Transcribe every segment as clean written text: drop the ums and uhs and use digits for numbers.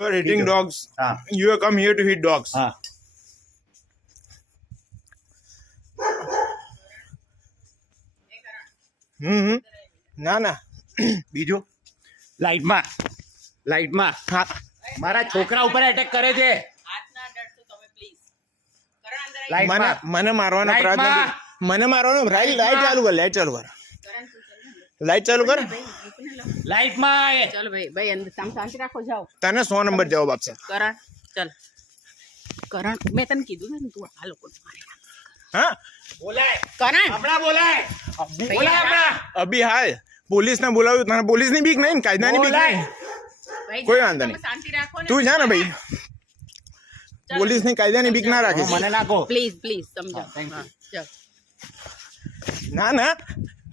You are hitting dogs. हाँ. You have come here to hit dogs. हाँ. ના ના બીજું લાઈટમાં હા મારા છોકરા ઉપર એટેક કરે છે મને મને મારવાનો પ્રયત્ન લાઈટમાં. મને મારવાનો લાઈટ ચાલુ કર લાઈટ ચાલુ કર લાઈટમાં चल भाई भाई अंदर शांति रखो जाओ તને 100 નંબર જવાબ આપશે करण चल करण मैं तने कीधुं ने तू आ लोको मारे હા બોલાય करण હમણાં બોલાય હમણાં અભી હાલ પોલીસ ને બોલાવ્યું તને પોલીસ ની બીક નહીં ને કાયદાની બીક બોલાય. નહીં भाई कोई जाओ, वांधा તમે नहीं. શાંતિ રાખો ને તું જા ને ભાઈ પોલીસ ની કાયદાની બીક ના રાખે મને નાખો પ્લીઝ પ્લીઝ સમજો thank you. હા, ચાલ ના ના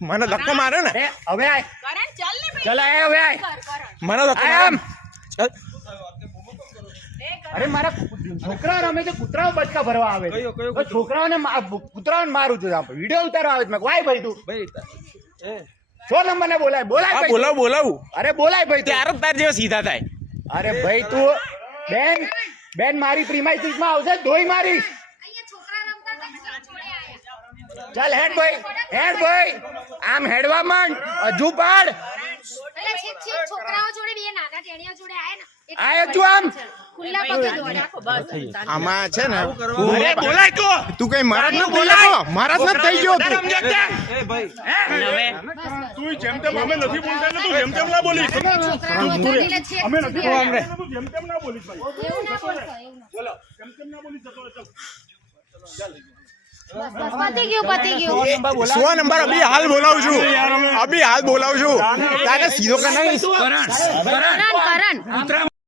મને ધક્કો મારે ને અરે હવે આય કરણ ચાલ ને ભાઈ ચલ આય હવે આય કર કરણ મને ધક્કો આય મારે આમ. ચાલ. એ કરણ અરે મારા છોકરા રમે છે કૂતરાઓ બચકા ભરવા આવે છે. તો છોકરાઓને કૂતરાઓને મારું છું વિડીયો ઉતારવા આવે છે મેં વાય ભાઈ તું 100 નંબર ને બોલાય હા ભાઈ બોલાવું બોલાવું અરે બોલાય ભાઈ તું. ત્યારે જ તાર જેવા સીધા થાય અરે ભાઈ તું બેન મારી પ્રીમાઇસીસ માં આવશે ધોઈ મારીશ ચાલ હેડ ભાઈ આમ હેડવા માંડ હજુ પાડ છોકરાઓ જોડે બે નાના ટેણીયા જોડે આયા ને આયો છું આમ ખુલ્લા પગે દોડે રાખો બસ શાંતિ. આમાં છે ને અરે બોલાય તો તું કઈ મહારાજ ન થઈ ગયો મહારાજ ન થઈ ગયો તું હવે તું જેમ તેમ અમે નથી બોલતા એટલે તું જેમ તેમ ના બોલીશ અમે નથી બોલતા એટલે તું જેમ તેમ ના બોલીશ ભાઈ એવું ના બોલતો એવું ના. જેમ તેમ ના બોલીશ જતો રહે, ચાલ. પતી ગયું 100 નંબર અભી હાલ બોલાવું છું અભી હાલ બોલાવું છું તારે સીધો કર કરણ